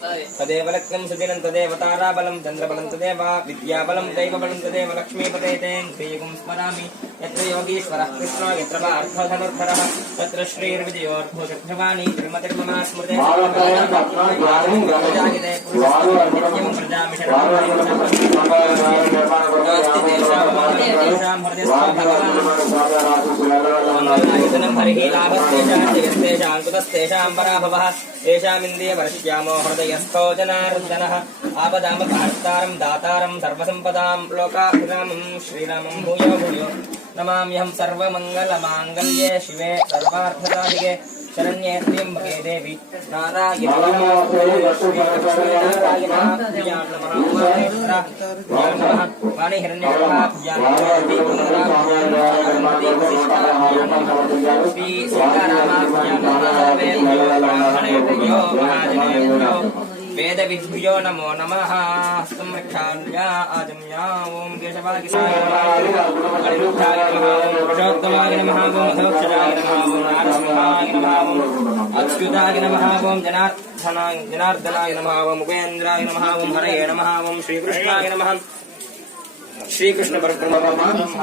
తదేవలక్నం సుదినం తదేవ తారాబలం చంద్రబలం తదేవ విద్యాబలం దైవబలం తదేవ లక్ష్మీపతే తేం శ్రీయుగం స్మరామి యత్ర యోగీశ్వర కృష్ణ యత్ర వా అర్థధనుర్ధర తత్ర శ్రీర్విజయోర్భోషభ్యవాణి తిరుమతిర్మమ స్మృతే ప్రజాగితే పురుషం ప్రజామిషం हरिः लाभस्तेषां जगत्तेषां कुतस्तेषां पराभवः तेषामिन्द्रियवर्ष्यामो हृदयस्थो जनार्दनः आपदामपहर्तारं दातारं सर्वसम्पदां लोकाभिरामं श्रीरामं भूयो भूयो नमाम्यहं सर्वमङ्गलमाङ्गल्ये शिवे सर्वार्थदाहिके शरण्ये त्र्यम्बके देवी नारायण వేద నమో నమ హస్తం రక్షాయ ఆజమ్యా ఓం కేశవాయ పురుషోత్తమాయ నమ ఓం మధోక్షరాయ నమ ఓం నారసింహాయ నమ ఓం అచ్యుతాయ నమ ఓం జనార్దనాయ జనార్దనాయ నమ ఓం ఉపేంద్రాయ నమ ఓం హరయే నమ ఓం శ్రీకృష్ణాయ నమ శ్రీకృష్ణ పరబ్రహ్మ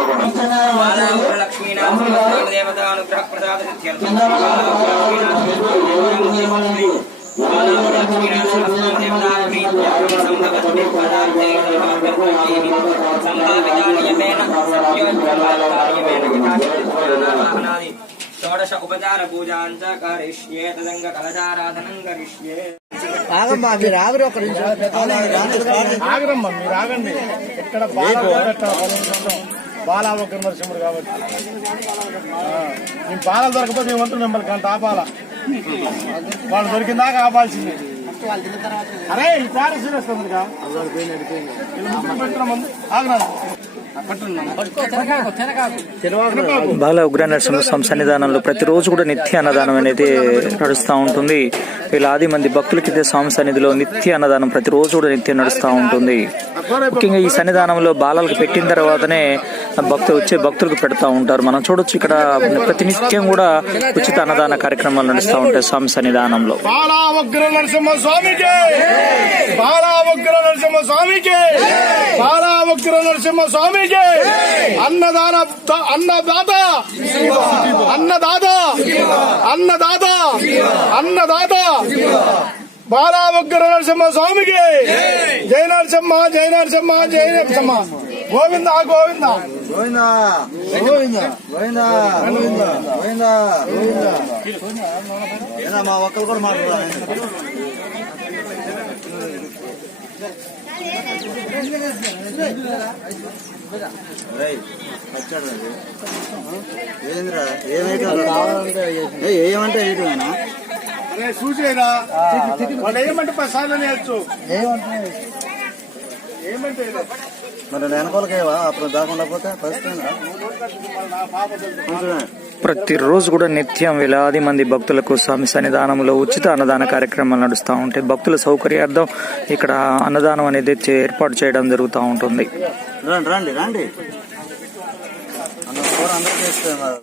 షోడశ ఉపచార పూజాంచ కరిష్యే తదంగ కలచారాధనం కరిష్యే ఆగమ్మా మీరు ఆగరు ఒక నిమిషం ఆగరమ్మా మీరు ఆగండి ఇక్కడ బాల బాల ఒక నరసింహుడు కాబట్టి. ఆ, మీ బాల దొరకపోతే ఏమంటారు మిమ్మల్ని గంట ఆపాల? వాళ్ళు దొరికిందాక ఆపాల్సింది. అరే ఈ పేర సీరియస్ ఉందిగా బాల ఉగ్ర నరసింహస్వామి సన్నిధానంలో ప్రతిరోజు కూడా నిత్య అన్నదానం అనేది నడుస్తూ ఉంటుంది. వేలాది మంది భక్తులకైతే స్వామి సన్నిధిలో నిత్య అన్నదానం ప్రతిరోజు కూడా నిత్యం నడుస్తూ ఉంటుంది. ముఖ్యంగా ఈ సన్నిధానంలో బాలలకు పెట్టిన తర్వాతనే భక్తులు వచ్చే భక్తులకు పెడతా ఉంటారు. మనం చూడొచ్చు ఇక్కడ ప్రతి నిత్యం కూడా ఉచిత అన్నదాన కార్యక్రమాలు నడుస్తూ ఉంటాయి స్వామి సన్నిధానంలో. బాలా ఉగ్ర నరసింహ స్వామికి! బాలా ఉగ్ర నరసింహ స్వామికి అన్నదాన అన్నదాత! అన్నదాత! అన్నదాత! అన్నదాత! బాలా ఉగ్ర నరసింహ స్వామికి జై నరసింహ జై నరసింహ జై నరసింహ! గోవింద గోవింద! గోవిందా! గోవిందా! గోవిందా! గోవిందా! గోవిందా! గోవిందా! ఏనా మా ఒక్కరు కూడా మాట్లాడాలి. ఏంద్రా? ఏమైతే ఏమంటే ఏమిటైనా అరే చూసేరా వాళ్ళు ఏమంటే పది సార్లు నేర్చు ఏమంటే ఇదే. మరి వెనకాలకేవా అప్పుడు దాకుండా పోతే పరిస్థితి ప్రతిరోజు కూడా నిత్యం వేలాది మంది భక్తులకు స్వామి సన్నిధానంలో ఉచిత అన్నదాన కార్యక్రమాలు నడుస్తూ ఉంటాయి భక్తుల సౌకర్యార్థం ఇక్కడ అన్నదానం అనేది ఏర్పాటు చేయడం జరుగుతూ ఉంటుంది.